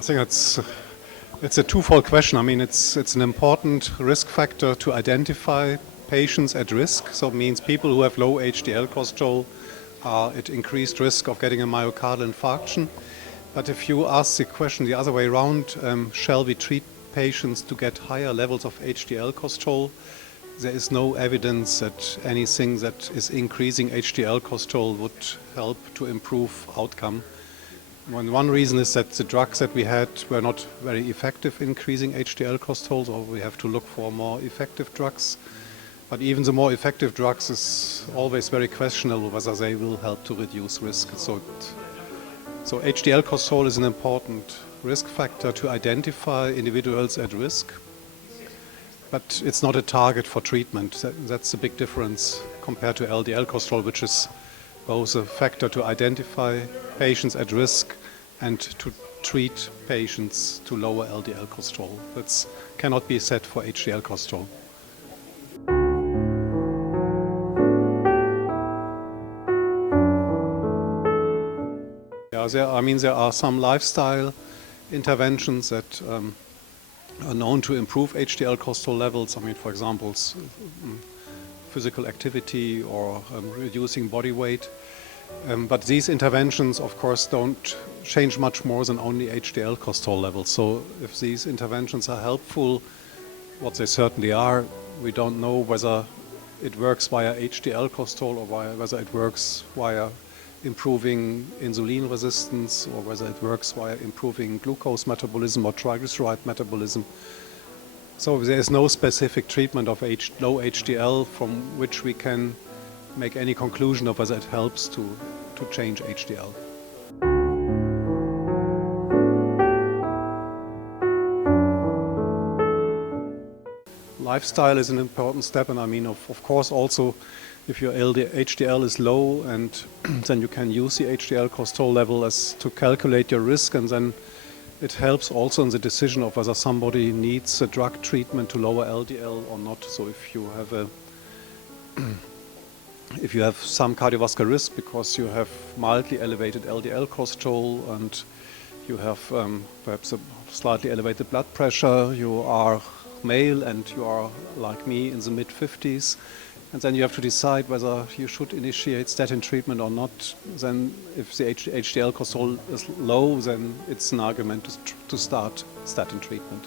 I think it's a twofold question. I mean, it's an important risk factor to identify patients at risk. So it means people who have low HDL cholesterol are at increased risk of getting a myocardial infarction. But if you ask the question the other way around, shall we treat patients to get higher levels of HDL cholesterol? There is no evidence that anything that is increasing HDL cholesterol would help to improve outcome. One reason is that the drugs that we had were not very effective in increasing HDL cholesterol, so we have to look for more effective drugs. But even the more effective drugs is always very questionable whether they will help to reduce risk. So HDL cholesterol is an important risk factor to identify individuals at risk, but it's not a target for treatment. That's a big difference compared to LDL cholesterol, which is both a factor to identify patients at risk and to treat patients to lower LDL cholesterol. That cannot be said for HDL cholesterol. Yeah, there are some lifestyle interventions that are known to improve HDL cholesterol levels. I mean, for example, physical activity or reducing body weight. But these interventions, of course, don't change much more than only HDL cholesterol levels. So if these interventions are helpful, what they certainly are, we don't know whether it works via HDL cholesterol or whether it works via improving insulin resistance or whether it works via improving glucose metabolism or triglyceride metabolism. So there is no specific treatment of low HDL from which we can make any conclusion of whether it helps to change HDL. Lifestyle is an important step, and I mean, of course, also if your HDL is low, and then you can use the HDL cholesterol level as to calculate your risk, and then it helps also in the decision of whether somebody needs a drug treatment to lower LDL or not. So if you have some cardiovascular risk because you have mildly elevated LDL cholesterol and you have perhaps a slightly elevated blood pressure, you are male and you are like me in the mid-50s, and then you have to decide whether you should initiate statin treatment or not. Then if the HDL cholesterol is low, then it's an argument to start statin treatment.